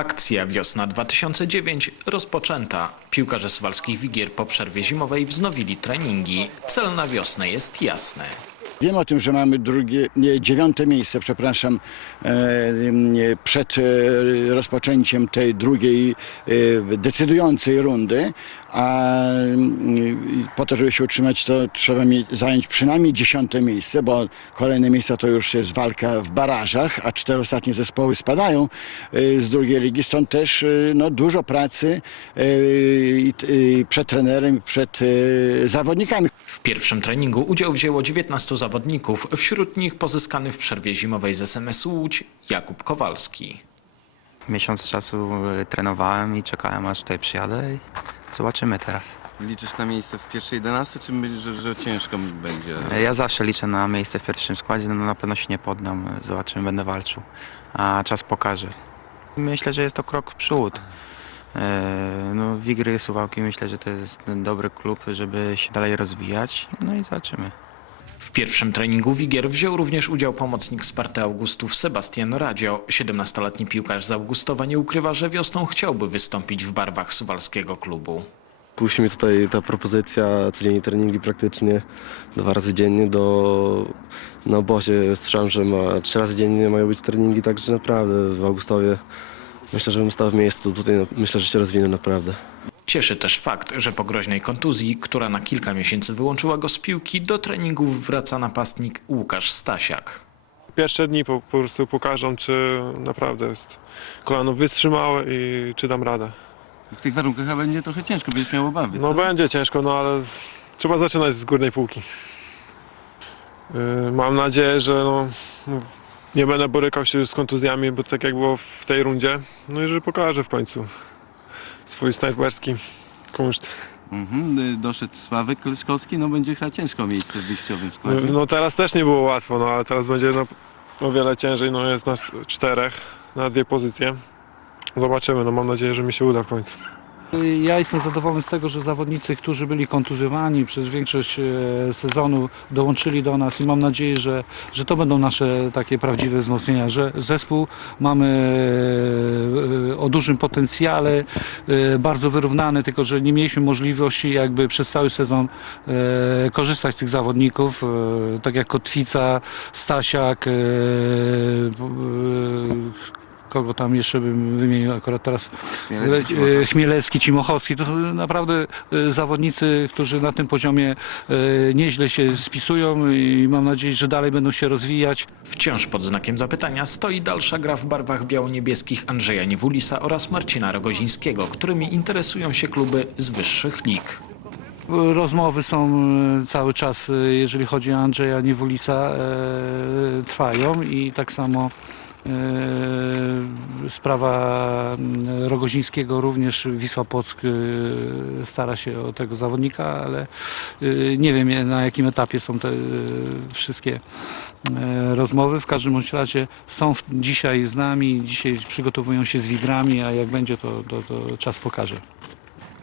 Akcja Wiosna 2009 rozpoczęta. Piłkarze Suwalskich Wigier po przerwie zimowej wznowili treningi. Cel na wiosnę jest jasny. Wiem o tym, że mamy drugie, nie, dziewiąte miejsce, przepraszam, e, przed e, rozpoczęciem tej drugiej e, decydującej rundy, a mm, po to, żeby się utrzymać, to trzeba mieć, zająć przynajmniej dziesiąte miejsce, bo kolejne miejsca to już jest walka w barażach, a cztery ostatnie zespoły spadają e, z drugiej ligi, stąd też e, no, dużo pracy i- i przed trenerem, i przed zawodnikami. W pierwszym treningu udział wzięło 19 zawodników, wśród nich pozyskany w przerwie zimowej z SMS Łódź Jakub Kowalski. Miesiąc czasu y, trenowałem i czekałem aż tutaj przyjadę zobaczymy teraz. Liczysz na miejsce w pierwszej 11, czy myślisz, że, że ciężko będzie? Ja zawsze liczę na miejsce w pierwszym składzie, no na pewno się nie poddam, zobaczymy, będę walczył, a czas pokaże. Myślę, że jest to krok w przód. E, No, Wigry, Suwałki, myślę, że to jest dobry klub, żeby się dalej rozwijać, no i zobaczymy. W pierwszym treningu Wigier wziął również udział pomocnik Sparty Augustów Sebastian Radzio. 17-letni piłkarz z Augustowa nie ukrywa, że wiosną chciałby wystąpić w barwach suwalskiego klubu. Kusi mnie tutaj ta propozycja, codziennie treningi praktycznie, dwa razy dziennie do, na obozie. Słyszałem, że ma trzy razy dziennie mają być treningi, także naprawdę w Augustowie myślę, że bym stał w miejscu. Tutaj no, myślę, że się rozwinę naprawdę. Cieszy też fakt, że po groźnej kontuzji, która na kilka miesięcy wyłączyła go z piłki, do treningów wraca napastnik Łukasz Stasiak. Pierwsze dni po, po prostu pokażą, czy naprawdę jest kolano wytrzymałe i czy dam radę. W tych warunkach chyba będzie trochę ciężko, będziesz miał obawy. No co? będzie ciężko, no ale trzeba zaczynać z górnej półki. Yy, mam nadzieję, że no, no, nie będę borykał się z kontuzjami, bo tak jak było w tej rundzie, no i że pokażę w końcu swój snajperski kunszt. Mhm. y, Doszedł Sławek Koleszkowski, no będzie chyba ciężko miejsce w wyjściowym składzie. No teraz też nie było łatwo, no ale teraz będzie no, o wiele ciężej, no jest nas czterech na dwie pozycje. Zobaczymy, no mam nadzieję, że mi się uda w końcu. Ja jestem zadowolony z tego, że zawodnicy, którzy byli kontuzjowani przez większość e, sezonu, dołączyli do nas i mam nadzieję, że, że to będą nasze takie prawdziwe wzmocnienia, że zespół mamy e, o dużym potencjale, e, bardzo wyrównany, tylko że nie mieliśmy możliwości jakby przez cały sezon korzystać z tych zawodników, tak jak Kotwica, Stasiak, kogo tam jeszcze bym wymienił akurat teraz Chmielewski, Le- e, Chmielewski, Cimochowski, to są naprawdę e, zawodnicy, którzy na tym poziomie e, nieźle się spisują i mam nadzieję, że dalej będą się rozwijać. Wciąż pod znakiem zapytania stoi dalsza gra w barwach biało-niebieskich Andrzeja Niewulisa oraz Marcina Rogozińskiego, którymi interesują się kluby z wyższych lig. Rozmowy są cały czas, jeżeli chodzi o Andrzeja Niewulisa, trwają i tak samo sprawa m, Rogozińskiego również Wisła Płock e, stara się o tego zawodnika, ale e, nie wiem na jakim etapie są te e, wszystkie e, rozmowy. W każdym razie są dzisiaj z nami, dzisiaj przygotowują się z wigrami, a jak będzie to, to, to czas pokaże.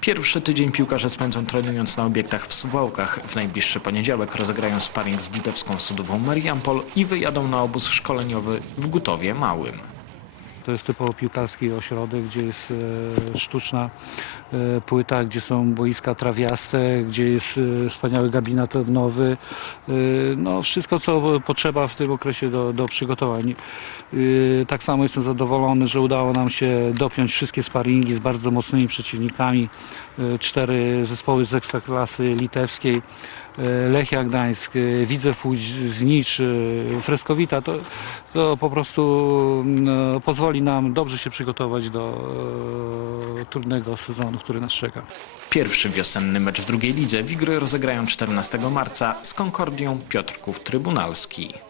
Pierwszy tydzień piłkarze spędzą trenując na obiektach w Suwałkach. W najbliższy poniedziałek rozegrają sparring z litewską Sudową Mariampol i wyjadą na obóz szkoleniowy w Gutowie Małym. To jest typowo piłkarski ośrodek, gdzie jest e, sztuczna e, płyta, gdzie są boiska trawiaste, gdzie jest e, wspaniały gabinet odnowy. No, wszystko, co potrzeba w tym okresie do, do przygotowań. Tak samo jestem zadowolony, że udało nam się dopiąć wszystkie sparingi z bardzo mocnymi przeciwnikami. Cztery zespoły z ekstraklasy litewskiej. Lechia Gdańsk, Widzew Łódź, Znicz, Freskowita, to, to po prostu no, pozwoli nam dobrze się przygotować do e, trudnego sezonu, który nas czeka. Pierwszy wiosenny mecz w drugiej lidze Wigry rozegrają 14 marca z Konkordią Piotrków Trybunalski.